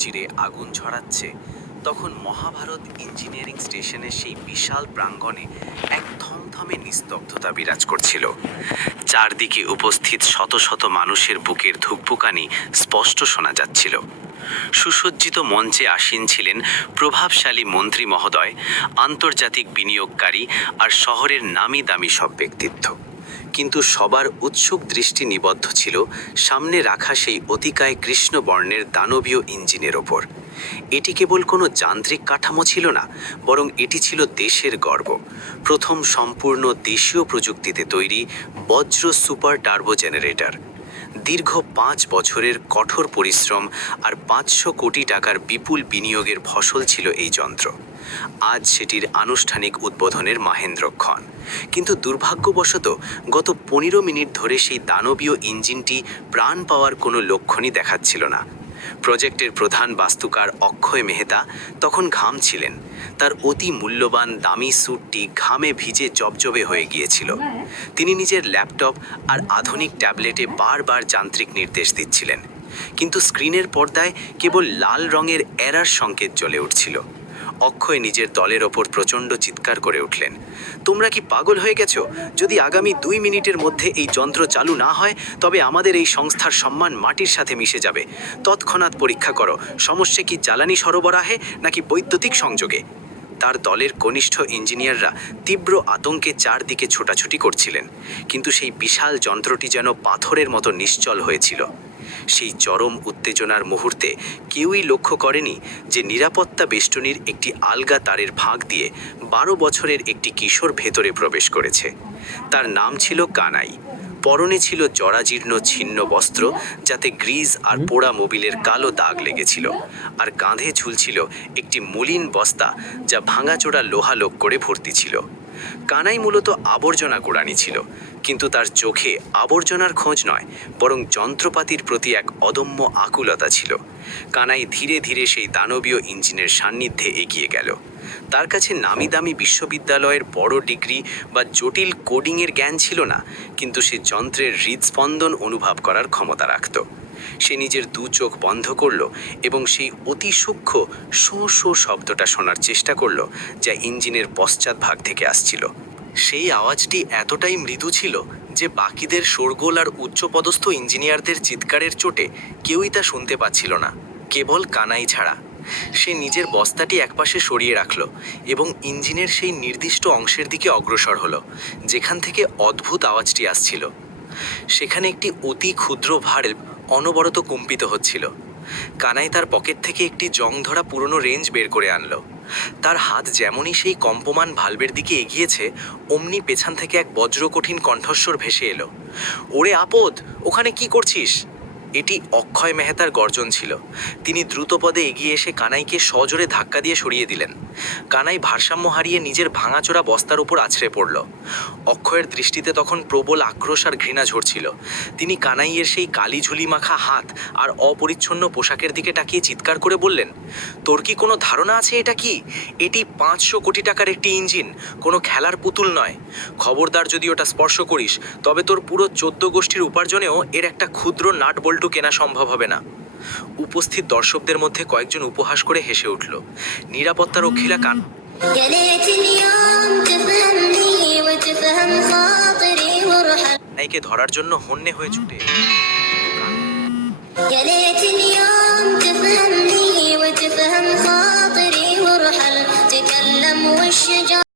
চিরে আগুন ছড়াচ্ছে, তখন মহাভারত ইঞ্জিনিয়ারিং স্টেশনের সেই বিশাল প্রাঙ্গণে এক থমথমে নিস্তব্ধতা বিরাজ করছিল। চারদিকে উপস্থিত শত শত মানুষের বুকের ধুকপুকানি স্পষ্ট শোনা যাচ্ছিল। সুসজ্জিত মঞ্চে আসীন ছিলেন প্রভাবশালী মন্ত্রী মহোদয়, আন্তর্জাতিক বিনিয়োগকারী আর শহরের নামি দামি সব ব্যক্তিত্ব। কিন্তু সবার উৎসুক দৃষ্টি নিবদ্ধ ছিল সামনে রাখা সেই অতিকায় কৃষ্ণবর্ণের দানবীয় ইঞ্জিনের ওপর। এটি কেবল কোনো যান্ত্রিক কাঠামো ছিল না, বরং এটি ছিল দেশের গর্ব। প্রথম সম্পূর্ণ দেশীয় প্রযুক্তিতে তৈরি বজ্র সুপার টার্বো জেনারেটর। দীর্ঘ 5 বছরের কঠোর পরিশ্রম আর 500 কোটি টাকার বিপুল বিনিয়োগের ফসল ছিল এই যন্ত্র। আজ সেটির আনুষ্ঠানিক উদ্বোধনের মাহেন্দ্রক্ষণ। কিন্তু দুর্ভাগ্যবশত গত 15 মিনিট ধরে সেই দানবীয় ইঞ্জিনটি প্রাণ পাওয়ার কোনো লক্ষণই দেখাচ্ছিল না। প্রজেক্টের প্রধান বাস্তুকার অক্ষয় মেহতা তখন ঘামছিলেন। তার অতি মূল্যবান দামি স্যুটটি ঘামে ভিজে জবজবে হয়ে গিয়েছিল। তিনি নিজের ল্যাপটপ আর আধুনিক ট্যাবলেটে বারবার যান্ত্রিক নির্দেশ দিচ্ছিলেন, কিন্তু স্ক্রিনের পর্দায় কেবল লাল রঙের এরার সংকেত জ্বলে উঠছিল। অক্ষয় নিজের দলের ওপর প্রচণ্ড চিৎকার করে উঠলেন, তোমরা কি পাগল হয়ে গেছো? যদি আগামী 2 মিনিটের মধ্যে এই যন্ত্র চালু না হয়, তবে আমাদের এই সংস্থার সম্মান মাটির সাথে মিশে যাবে। তৎক্ষণাৎ পরীক্ষা করো, সমস্যা কি জ্বালানি সরবরাহে নাকি বৈদ্যুতিক সংযোগে? তার দলের কনিষ্ঠ ইঞ্জিনিয়াররা তীব্র আতঙ্কে চারদিকে ছোটাছুটি করছিলেন, কিন্তু সেই বিশাল যন্ত্রটি যেন পাথরের মতো নিশ্চল হয়েছিল। সেই চরম উত্তেজনার মুহূর্তে কেউই লক্ষ্য করেনি যে নিরাপত্তা বেষ্টনীর একটি আলগা তারের ফাঁক দিয়ে 12 বছরের একটি কিশোর ভেতরে প্রবেশ করেছে। তার নাম ছিল কানাই। পরনে ছিল জরাজীর্ণ ছিন্ন বস্ত্র, যাতে গ্রিজ আর পোড়া মোবিলের কালো দাগ লেগেছিল, আর কাঁধে ঝুলছিল একটি মলিন বস্তা যা ভাঙাচোরা লোহালোক করে ভর্তি ছিল। কানাই মূলত আবর্জনা কুড়ানি ছিল, কিন্তু তার চোখে আবর্জনার খোঁজ নয়, বরং যন্ত্রপাতির প্রতি এক অদম্য আকুলতা ছিল। কানাই ধীরে ধীরে সেই দানবীয় ইঞ্জিনের সান্নিধ্যে এগিয়ে গেল। তার কাছে নামি দামি বিশ্ববিদ্যালয়ের বড় ডিগ্রি বা জটিল কোডিংয়ের জ্ঞান ছিল না, কিন্তু সে যন্ত্রের হৃদস্পন্দন অনুভব করার ক্ষমতা রাখত। সে নিজের 2 চোখ বন্ধ করল এবং সেই অতি সূক্ষ্ম শো শো শব্দটা শোনার চেষ্টা করল, যা ইঞ্জিনের পশ্চাৎভাগ থেকে আসছিল। সেই আওয়াজটি এতটাই মৃদু ছিল যে বাকিদের শোরগোল আর উচ্চপদস্থ ইঞ্জিনিয়ারদের চিৎকারের চোটে কেউই তা শুনতে পাচ্ছিল না, কেবল কানাই ছাড়া। সে নিজের বস্তাটি একপাশে সরিয়ে রাখল এবং ইঞ্জিনের সেই নির্দিষ্ট অংশের দিকে অগ্রসর হলো যেখান থেকে অদ্ভুত আওয়াজটি আসছিল। সেখানে একটি অতি ক্ষুদ্র ভাল্ব অনবরত কম্পিত হচ্ছিল। কানাই তার পকেট থেকে একটি জংধরা পুরনো রেঞ্জ বের করে আনলো। তার হাত যেমনই সেই কম্পমান ভাল্বের দিকে এগিয়েছে, অমনি পেছন থেকে এক বজ্রকঠিন কণ্ঠস্বর ভেসে এলো, ওরে আপদ, ওখানে কি করছিস? এটি অক্ষয় মেহতার গর্জন ছিল। তিনি দ্রুতপদে এগিয়ে এসে কানাইকে সজোরে ধাক্কা দিয়ে সরিয়ে দিলেন। কানাই ভারসাম্য হারিয়ে নিজের ভাঙাচোরা বস্তার উপর আছড়ে পড়ল। অক্ষয়ের দৃষ্টিতে তখন প্রবল আক্রোশ আর ঘৃণা ঝরছিল। তিনি কানাইয়ের সেই কালি ঝুলি মাখা হাত আর অপরিচ্ছন্ন পোশাকের দিকে তাকিয়ে চিৎকার করে বললেন, তোর কি কোনো ধারণা আছে এটা কি? এটি 500 কোটি টাকার একটি ইঞ্জিন, কোনো খেলার পুতুল নয়। খবরদার যদি ওটা স্পর্শ করিস, তবে তোর পুরো 14 গোষ্ঠীর উপার্জনেও এর একটা ক্ষুদ্র নাট বল্টু কেনা সম্ভব হবে না। উপস্থিত দর্শকদের মধ্যে কয়েকজন উপহাস করে হেসে উঠল। নিরাপত্তা রক্ষীরা কানাইকে ধরার জন্য হন্যে হয়ে ছুটে